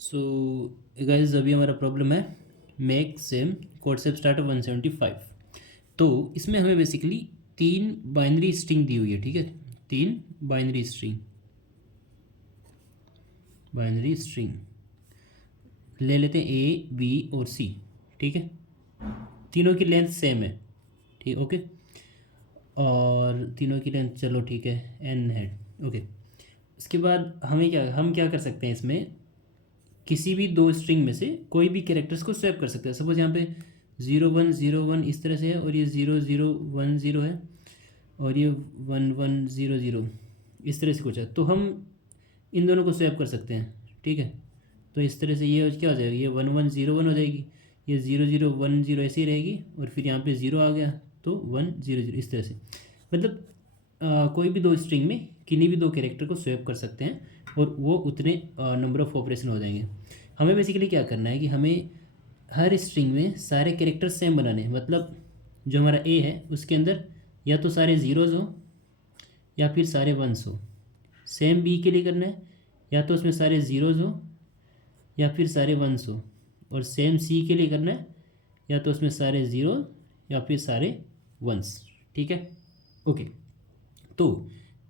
So guys अभी हमारा problem है मेक सेम कोड सेप स्टार्ट 175। तो इसमें हमें बेसिकली तीन बाइनरी स्ट्रिंग दी हुई है, ठीक है। तीन बाइनरी स्ट्रिंग ले लेते हैं, ए बी और सी, ठीक है। तीनों की लेंथ सेम है, ठीक, ओके। और तीनों की लेंथ चलो ठीक है एन है, ओके। इसके बाद हम क्या कर सकते हैं, इसमें किसी भी दो स्ट्रिंग में से कोई भी कैरेक्टर्स को स्वैप कर सकते हैं। सपोज यहाँ पे 0 1 0 1 इस तरह से है, और ये 0 0 1 0 है, और ये 1 1 0 0 इस तरह से कुछ है। तो हम इन दोनों को स्वैप कर सकते हैं, ठीक है। तो इस तरह से ये क्या हो जाएगा, ये 1 1 0 1 हो जाएगी, ये 0 0 1 0 ऐसे ही रहेगी, और फिर यहाँ पे 0 आ गया तो 1 0 0 इस तरह से। मतलब कोई भी दो स्ट्रिंग में किन्हीं भी दो कैरेक्टर को स्वैप कर सकते हैं, और वो उतने नंबर ऑफ ऑपरेशन हो जाएंगे। हमें बेसिकली क्या करना है कि हमें हर स्ट्रिंग में सारे कैरेक्टर सेम बनाने हैं। मतलब जो हमारा ए है उसके अंदर या तो सारे ज़ीरोज़ हो या फिर सारे वंस हो। सेम बी के लिए करना है, या तो उसमें सारे ज़ीरोज़ हो या फिर सारे वंस हो। और सेम सी के लिए करना है, या तो उसमें सारे ज़ीरो या फिर सारे वंस, ठीक है, ओके। तो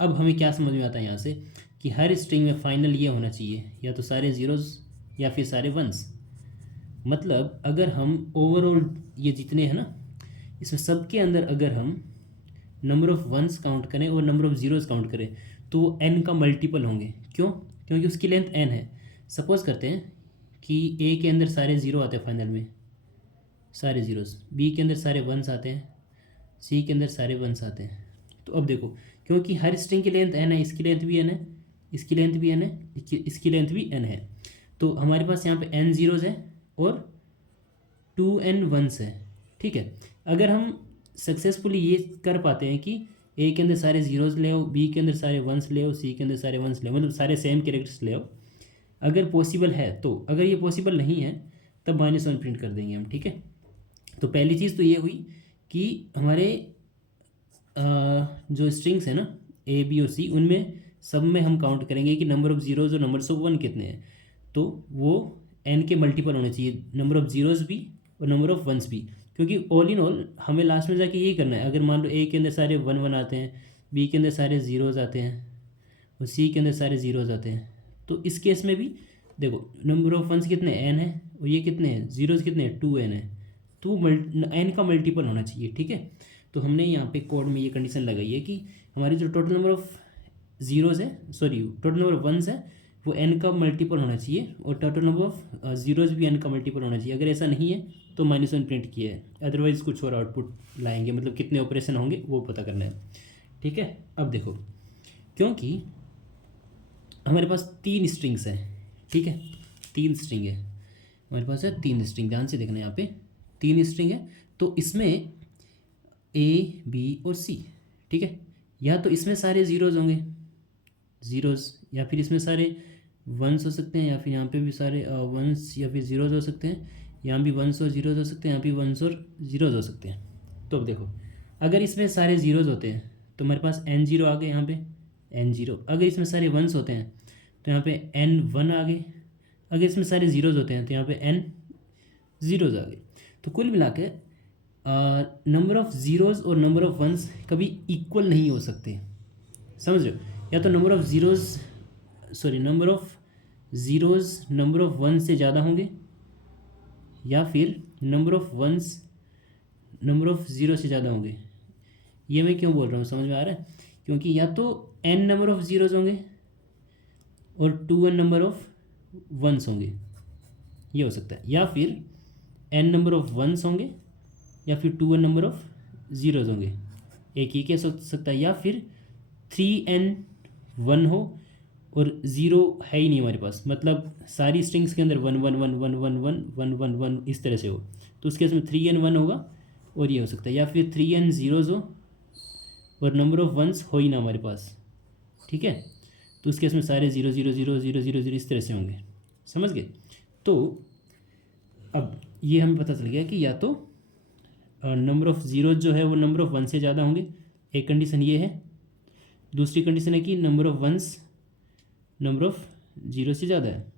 अब हमें क्या समझ में आता है यहाँ से कि हर स्ट्रिंग में फाइनल ये होना चाहिए, या तो सारे ज़ीरोज़ या फिर सारे वंस। मतलब अगर हम ओवरऑल ये जितने हैं ना, इसमें सबके अंदर अगर हम नंबर ऑफ़ वंस काउंट करें और नंबर ऑफ़ ज़ीरोज़ काउंट करें तो वो एन का मल्टीपल होंगे। क्यों? क्योंकि उसकी लेंथ एन है। सपोज़ करते हैं कि ए के अंदर सारे ज़ीरो आते हैं फाइनल में, सारे ज़ीरोज़, बी के अंदर सारे वंस आते हैं, सी के अंदर सारे वंस आते हैं। तो अब देखो, क्योंकि हर स्ट्रिंग की लेंथ एन है, इसकी लेंथ भी एन है, इसकी लेंथ भी एन है, इसकी लेंथ भी एन है। तो हमारे पास यहाँ पे एन ज़ीरोज़ है और 2n वंस है, ठीक है। अगर हम सक्सेसफुली ये कर पाते हैं कि ए के अंदर सारे ज़ीरोज़ ले आओ, बी के अंदर सारे वंस ले आओ, सी के अंदर सारे वंस ले आओ, मतलब सारे सेम कैरेक्टर्स ले आओ, अगर पॉसिबल है तो। अगर ये पॉसिबल नहीं है तब -1 प्रिंट कर देंगे हम, ठीक है। तो पहली चीज़ तो ये हुई कि हमारे जो स्ट्रिंग्स है ना ए बी और सी, उनमें सब में हम काउंट करेंगे कि नंबर ऑफ़ ज़ीरोज़ और नंबर्स ऑफ वन कितने हैं। तो वो एन के मल्टीपल होने चाहिए, नंबर ऑफ़ ज़ीरोज़ भी और नंबर ऑफ़ वंस भी। क्योंकि ऑल इन ऑल हमें लास्ट में जाके यही करना है। अगर मान लो ए के अंदर सारे 1 1 आते हैं, बी के अंदर सारे ज़ीरोज़ आते हैं, और सी के अंदर सारे ज़ीरोज़ आते हैं, तो इस केस में भी देखो नंबर ऑफ़ वंस कितने एन है, और ये कितने हैं ज़ीरोज़ कितने हैं 2n है। तो एन का मल्टीपल होना चाहिए, ठीक है। तो हमने यहाँ पे कोड में ये कंडीशन लगाई है कि हमारी जो टोटल नंबर ऑफ़ ज़ीरोज़ है, sorry total number of ones है, वो एन का मल्टीपल होना चाहिए, और टोटल नंबर ऑफ़ ज़ीरोज़ भी एन का मल्टीपल होना चाहिए। अगर ऐसा नहीं है तो -1 प्रिंट किया है, अदरवाइज़ कुछ और आउटपुट लाएंगे, मतलब कितने ऑपरेशन होंगे वो पता करना है, ठीक है। अब देखो, क्योंकि हमारे पास तीन स्ट्रिंग्स हैं, ठीक है, तीन स्ट्रिंग है हमारे पास, है तीन स्ट्रिंग, ध्यान से देखना यहाँ पे तीन स्ट्रिंग है। तो इसमें ए बी और सी, ठीक है। या तो इसमें सारे ज़ीरोज़ होंगे, ज़ीरोज़, या फिर इसमें सारे वंस हो सकते हैं, या फिर यहाँ पे भी सारे वंस या फिर ज़ीरोज़ हो सकते हैं। यहाँ भी वंस और ज़ीरोज़ हो सकते हैं, यहाँ भी वंस और ज़ीरोज़ हो सकते हैं। तो अब देखो, अगर इसमें सारे ज़ीरोज़ होते हैं तो हमारे पास n0 आ गए, यहाँ पे n0। अगर इसमें सारे वंस होते हैं तो यहाँ पे n1 आ गए। अगर इसमें सारे ज़ीरोज़ होते हैं तो यहाँ पे n ज़ीरोज़ आ गए। तो कुल मिला के नंबर ऑफ़ ज़ीरोज़ और नंबर ऑफ़ वंस कभी इक्वल नहीं हो सकते, समझ रहे हो। या तो number of zeros, sorry number of zeros number of one से ज़्यादा होंगे, या फिर number of ones number of zero से ज़्यादा होंगे। ये मैं क्यों बोल रहा हूँ, समझ में आ रहा है। क्योंकि या तो n नंबर ऑफ़ ज़ीरोज़ होंगे और 2n नंबर ऑफ़ वंस होंगे, ये हो सकता है। या फिर n नंबर ऑफ़ वंस होंगे या फिर 2n नंबर ऑफ़ ज़ीरोज़ होंगे, एक ही केस हो सकता है। या फिर 3n1 हो और ज़ीरो है ही नहीं हमारे पास, मतलब सारी स्ट्रिंग्स के अंदर 1 1 1 1 1 1 1 1 1 इस तरह से हो, तो उसके इसमें 3n1 होगा, और ये हो सकता है। या फिर 3n ज़ीरोज़ हो और नंबर ऑफ़ वंस हो ही ना हमारे पास, ठीक है। तो उसके इसमें सारे 0 0 0 0 0 0 इस तरह से होंगे, समझ गए। तो अब ये हमें पता चल गया कि या तो नंबर ऑफ़ ज़ीरो जो है वो नंबर ऑफ़ वन से ज़्यादा होंगे, एक कंडीशन ये है। दूसरी कंडीशन है कि number of ones number of zero से ज़्यादा है।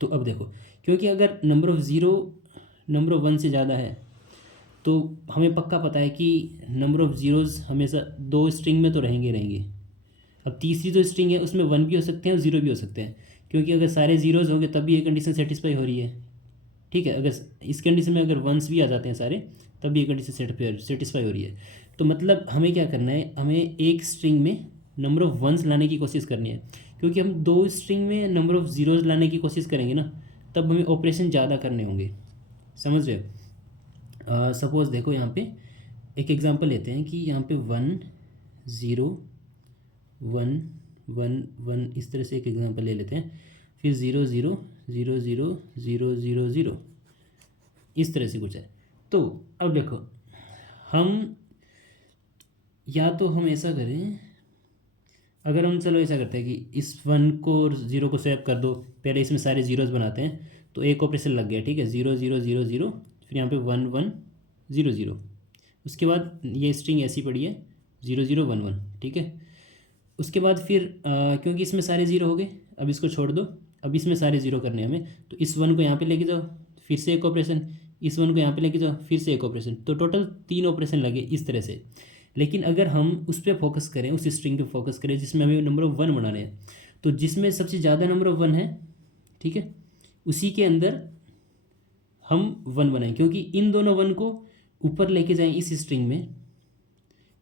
तो अब देखो, क्योंकि अगर number of zero number of one से ज़्यादा है तो हमें पक्का पता है कि नंबर ऑफ़ ज़ीरोज़ हमेशा दो स्ट्रिंग में तो रहेंगे। अब तीसरी जो स्ट्रिंग है उसमें वन भी हो सकते हैं और ज़ीरो भी हो सकते हैं, क्योंकि अगर सारे ज़ीरोज़ होंगे तब भी ये कंडीशन सेटिस्फाई हो रही है। ठीक है, अगर इस कंडीशन में अगर वंस भी आ जाते हैं सारे तब भी ये कंडीशन सेटिस्फाई हो रही है। तो मतलब हमें क्या करना है, हमें एक स्ट्रिंग में नंबर ऑफ़ वंस लाने की कोशिश करनी है, क्योंकि हम दो स्ट्रिंग में नंबर ऑफ़ ज़ीरोज़ लाने की कोशिश करेंगे ना, तब हमें ऑपरेशन ज़्यादा करने होंगे। समझ रहे हो? सपोज़ देखो यहाँ पे एक एग्जांपल लेते हैं कि यहाँ पे 1 0 1 1 1 इस तरह से एक एग्जांपल ले लेते हैं, फिर 0 0 0 0 0 0 0 इस तरह से कुछ है। तो अब देखो, हम या तो हम ऐसा करें, अगर हम चलो ऐसा करते हैं कि इस वन को और ज़ीरो को स्वैप कर दो, पहले इसमें सारे ज़ीरोज़ बनाते हैं तो एक ऑपरेशन लग गया। ठीक है, 0 0 0 0, फिर यहाँ पे 1 1 0 0, उसके बाद ये स्ट्रिंग ऐसी पड़ी है 0 0 1 1। ठीक है, उसके बाद फिर क्योंकि इसमें सारे ज़ीरो हो गए, अब इसको छोड़ दो, अब इसमें सारे ज़ीरो करने हैं हमें, तो इस वन को यहाँ पे लेके जाओ, फिर से एक ऑपरेशन, इस वन को यहाँ पे लेके जाओ, फिर से एक ऑपरेशन, तो टोटल 3 ऑपरेशन लगे इस तरह से। लेकिन अगर हम उस पर फोकस करें, उस स्ट्रिंग पे फोकस करें जिसमें हमें नंबर ऑफ़ वन बनाने हैं, तो जिसमें सबसे ज़्यादा नंबर ऑफ़ वन है, ठीक है, उसी के अंदर हम वन बनाएं, क्योंकि इन दोनों वन को ऊपर लेके जाएं इस स्ट्रिंग में।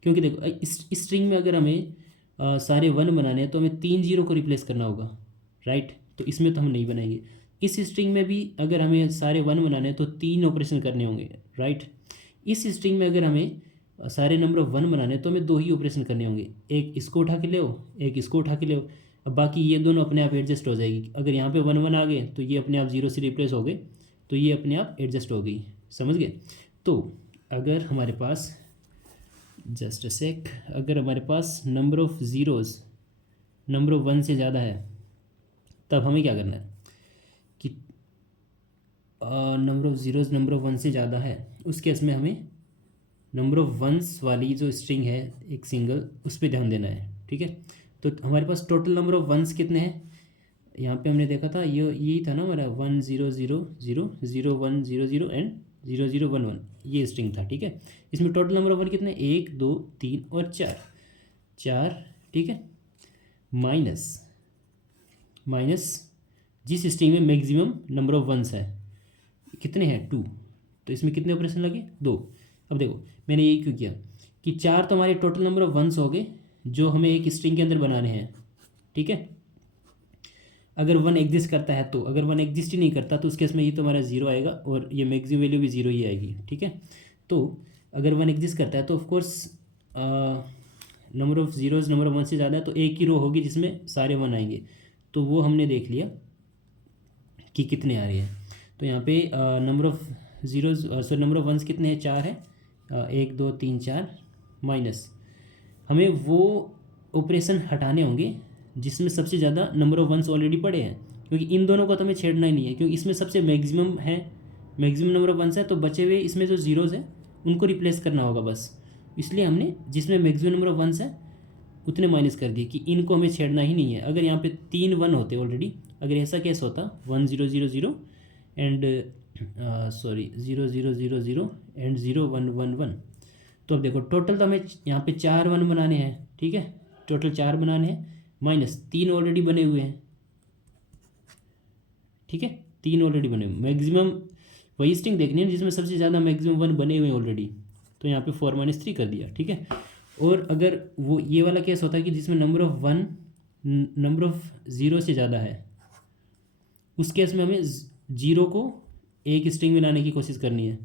क्योंकि देखो इस स्ट्रिंग में अगर हमें सारे वन बनाने हैं तो हमें 3 जीरो को रिप्लेस करना होगा, राइट? तो इसमें तो हम नहीं बनाएंगे। इस स्ट्रिंग में भी अगर हमें सारे वन बनाने हैं तो 3 ऑपरेशन करने होंगे, राइट? इस स्ट्रिंग में अगर हमें सारे नंबर ऑफ वन बनाने हैं तो हमें 2 ही ऑपरेशन करने होंगे, एक इसको उठा के ले आओ, एक इसको उठा के ले आओ। अब बाकी ये दोनों अपने आप एडजस्ट हो जाएगी। अगर यहाँ पे 1 1 आ गए तो ये अपने आप ज़ीरो से रिप्लेस हो गए, तो ये अपने आप एडजस्ट हो गई। समझ गए? तो अगर हमारे पास जस्ट अ सेक, अगर हमारे पास number of zeros number of one से ज़्यादा है, तब हमें क्या करना है कि number of zeros number of one से ज़्यादा है, उस केस में हमें नंबर ऑफ़ वंस वाली जो स्ट्रिंग है एक सिंगल, उस पर ध्यान देना है। ठीक है, तो हमारे पास टोटल नंबर ऑफ़ वंस कितने हैं, यहाँ पे हमने देखा था ये यही था ना हमारा 1 0 0 0 0 1 0 0 एंड 0 0 1 1, ये स्ट्रिंग था। ठीक है, इसमें टोटल नंबर ऑफ वन कितने, 1 2 3 और 4। ठीक है, माइनस माइनस जिस स्ट्रिंग में मैक्सिमम नंबर ऑफ वंस है कितने हैं, 2, तो इसमें कितने ऑपरेशन लगे, 2। अब देखो मैंने यही क्यों किया कि 4 तो हमारे टोटल नंबर ऑफ वंस हो गए जो हमें एक स्ट्रिंग के अंदर बनाने हैं। ठीक है, अगर वन एग्जिस्ट करता है तो, अगर वन एग्जिस्ट ही नहीं करता तो उस केस में ये तो हमारा ज़ीरो आएगा और ये मैक्सिमम वैल्यू भी ज़ीरो ही आएगी। ठीक है, तो अगर वन एग्जिस्ट करता है तो of course number of zeros number of one से ज़्यादा है, तो एक ही रो होगी जिसमें सारे वन आएंगे। तो वो हमने देख लिया कि कितने आ रहे हैं। तो यहाँ पे number of zeros sorry number of ones कितने हैं, 4 है, 1 2 3 4, माइनस हमें वो ऑपरेशन हटाने होंगे जिसमें सबसे ज़्यादा नंबर ऑफ़ वंस ऑलरेडी पड़े हैं, क्योंकि इन दोनों को तो हमें छेड़ना ही नहीं है, क्योंकि इसमें सबसे मैक्सिमम है, मैक्सिमम नंबर ऑफ़ वंस है, तो बचे हुए इसमें जो ज़ीरोज़ हैं उनको रिप्लेस करना होगा बस। इसलिए हमने जिसमें मैक्सिमम नंबर ऑफ़ वंस है उतने माइनस कर दिए कि इनको हमें छेड़ना ही नहीं है। अगर यहाँ पे 3 वन होते ऑलरेडी, अगर ऐसा केस होता 1 0 0 0 एंड 0 0 0 0 एंड 0 1 1 1, तो अब देखो टोटल तो हमें यहाँ पे 4 वन बनाने हैं। ठीक है, टोटल 4 बनाने हैं, माइनस 3 ऑलरेडी बने हुए हैं। ठीक है, 3 ऑलरेडी बने हुए, मैक्सिमम वही स्ट्रिंग देखनी है जिसमें सबसे ज़्यादा मैक्सिमम वन बने हुए हैं ऑलरेडी, तो यहाँ पे 4 -3 कर दिया। ठीक है, और अगर वो ये वाला केस होता है कि जिसमें number of one number of zero से ज़्यादा है, उस केस में हमें ज़ीरो को एक स्ट्रिंग में लाने की कोशिश करनी है,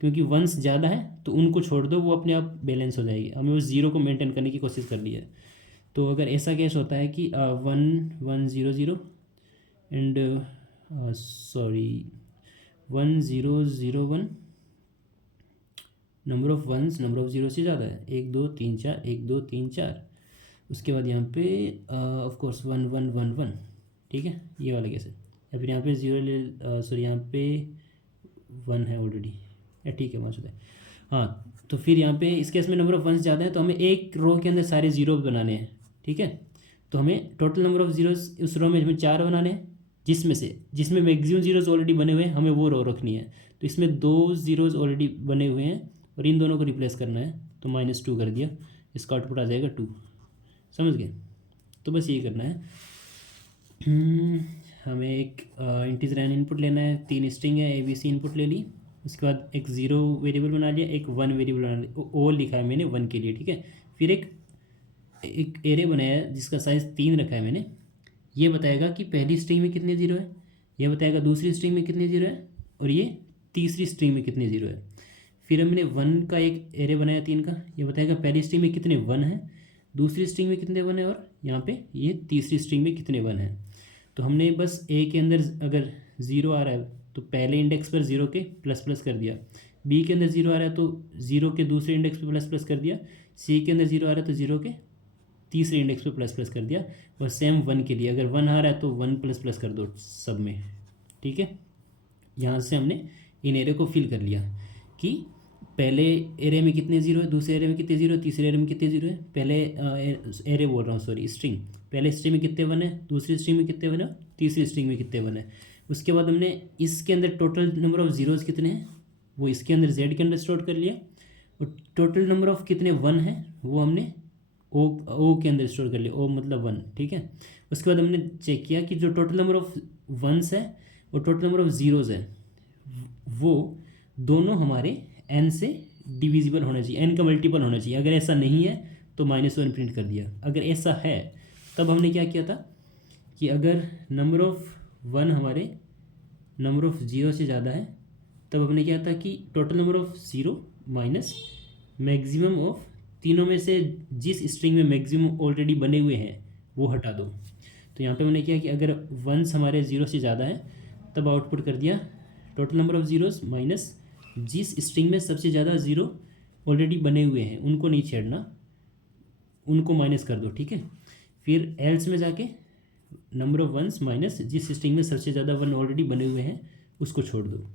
क्योंकि वंस ज़्यादा है तो उनको छोड़ दो, वो अपने आप बैलेंस हो जाएगी। हमें उस ज़ीरो को मेंटेन करने की कोशिश करनी है। तो अगर ऐसा केस होता है कि 1 1 0 0 and 1 0 0 1, number of ones number of zero से ज़्यादा है, 1 2 3 4 1 2 3 4, उसके बाद यहाँ पे ऑफ कोर्स 1 1 1 1। ठीक है, ये वाला केस है, या फिर यहाँ पे ज़ीरो ले सॉरी यहाँ पे 1 है ऑलरेडी, या ठीक है वहाँ से। हाँ, तो फिर यहाँ पे इस केस में नंबर ऑफ़ वंस ज़्यादा है तो हमें एक रो के अंदर सारे ज़ीरो बनाने हैं। ठीक है, तो हमें टोटल नंबर ऑफ़ ज़ीरोज़ उस रो में हमें 4 बनाने हैं, जिसमें मैक्सिमम जीरोज़ ऑलरेडी बने हुए हैं, हमें वो रो रखनी है। तो इसमें 2 ज़ीरोज़ ऑलरेडी बने हुए हैं और इन दोनों को रिप्लेस करना है, तो -2 कर दिया, इसका आउटपुट आ जाएगा 2। समझ गए? तो बस यही करना है। हमें एक इंटीजर एन इनपुट लेना है, 3 स्ट्रिंग है, ABC इनपुट ले ली, उसके बाद एक 0 वेरिएबल बना लिया, एक 1 वेरिएबल बना लिया, ओ लिखा है मैंने 1 के लिए, ठीक है। फिर एक एरे बनाया है जिसका साइज़ 3 रखा है मैंने। ये बताएगा कि पहली स्ट्रिंग में कितने ज़ीरो है, ये बताएगा दूसरी स्ट्रिंग में कितने ज़ीरो है, और ये तीसरी स्ट्रिंग में कितने ज़ीरो है। फिर हमने 1 का एक एरे बनाया 3 का, ये बताएगा पहली स्ट्रिंग में कितने 1 है, दूसरी स्ट्रिंग में कितने 1 है, और यहाँ पे ये तीसरी स्ट्रिंग में कितने 1 है। तो हमने बस ए के अंदर अगर 0 आ रहा है तो पहले इंडेक्स पर 0 के प्लस प्लस कर दिया, बी के अंदर 0 आ रहा है तो 0 के दूसरे इंडेक्स पर प्लस प्लस कर दिया, सी के अंदर 0 आ रहा है तो 0 के तीसरे इंडेक्स पे प्लस प्लस कर दिया, और सेम 1 के लिए अगर 1 आ रहा है तो 1 प्लस प्लस कर दो सब में, ठीक है। यहाँ से हमने इन एरे को फिल कर लिया कि पहले एरे में कितने ज़ीरो है, दूसरे एरे में कितने ज़ीरो है, तीसरे एरे में कितने ज़ीरो है। पहले एरे बोल रहा हूँ, सॉरी, स्ट्रिंग, पहले स्ट्रिंग में कितने 1 है, दूसरी स्ट्रिंग में कितने 1 है, तीसरी स्ट्रिंग में कितने 1 है। उसके बाद हमने इसके अंदर टोटल नंबर ऑफ़ ज़ीरोज़ कितने हैं वो इसके अंदर जेड के अंदर स्टोर कर लिया, और टोटल नंबर ऑफ़ कितने 1 है वो हमने ओ के अंदर स्टोर कर लिया, ओ मतलब 1, ठीक है। उसके बाद हमने चेक किया कि जो टोटल नंबर ऑफ़ वंस है और टोटल नंबर ऑफ़ ज़ीरोज़ है वो दोनों हमारे n से डिविजिबल होना चाहिए, n का मल्टीपल होना चाहिए। अगर ऐसा नहीं है तो -1 प्रिंट कर दिया। अगर ऐसा है तब हमने क्या किया था कि अगर नंबर ऑफ़ 1 हमारे नंबर ऑफ़ 0 से ज़्यादा है तब हमने क्या था कि total number of 0 minus maximum of तीनों में से जिस स्ट्रिंग में मैक्सिमम ऑलरेडी बने हुए हैं वो हटा दो। तो यहाँ पे हमने किया कि अगर 1 हमारे 0 से ज़्यादा है तब आउटपुट कर दिया total number of zeros minus जिस स्ट्रिंग में सबसे ज़्यादा 0 ऑलरेडी बने हुए हैं उनको नहीं छेड़ना, उनको माइनस कर दो, ठीक है। फिर एल्स में जाके नंबर ऑफ़ वंस माइनस जिस स्ट्रिंग में सबसे ज़्यादा 1 ऑलरेडी बने हुए हैं उसको छोड़ दो।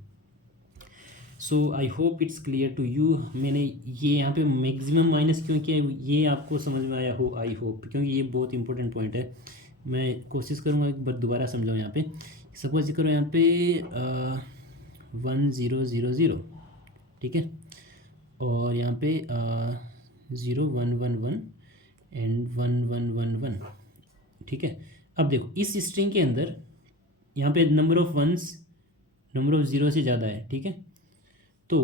So I hope it's clear to you. मैंने ये यहाँ पे मैक्सिमम माइनस क्यों किया ये आपको समझ में आया हो, आई होप, क्योंकि ये बहुत इंपॉर्टेंट पॉइंट है। मैं कोशिश करूँगा एक बार दोबारा समझाऊँ। यहाँ पे सपोज करो यहाँ पे 1 0 0 0, ठीक है, और यहाँ पे 0 1 1 1 एंड 1 1 1 1, ठीक है। अब देखो इस स्ट्रिंग के अंदर यहाँ पे number of ones number of 0 से ज़्यादा है, ठीक है। तो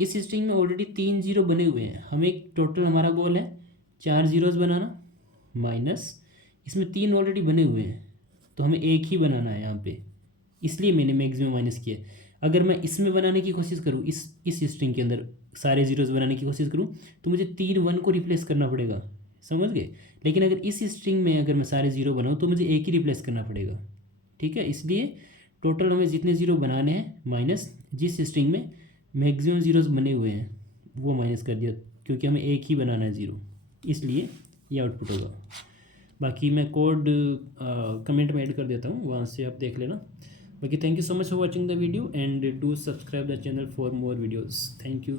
इस स्ट्रिंग में ऑलरेडी 3 0 बने हुए हैं, हमें टोटल हमारा गोल है 4 ज़ीरोज़ बनाना, माइनस इसमें 3 ऑलरेडी बने हुए हैं तो हमें एक ही बनाना है यहाँ पे, इसलिए मैंने मैक्सिमम माइनस किया। अगर मैं इसमें बनाने की कोशिश करूँ, इस स्ट्रिंग के अंदर सारे ज़ीरोज़ बनाने की कोशिश करूँ तो मुझे 3 1 को रिप्लेस करना पड़ेगा, समझ गए। लेकिन अगर इस स्ट्रिंग में अगर मैं सारे 0 बनाऊँ तो मुझे एक ही रिप्लेस करना पड़ेगा, ठीक है। इसलिए टोटल हमें जितने 0 बनाने हैं माइनस जिस स्ट्रिंग में मैक्सिमम ज़ीरोज़ बने हुए हैं वो माइनस कर दिया, क्योंकि हमें एक ही बनाना है 0, इसलिए ये आउटपुट होगा। बाकी मैं कोड कमेंट में ऐड कर देता हूँ, वहाँ से आप देख लेना। बाकी thank you so much for watching the video and do subscribe the channel for more videos. Thank you.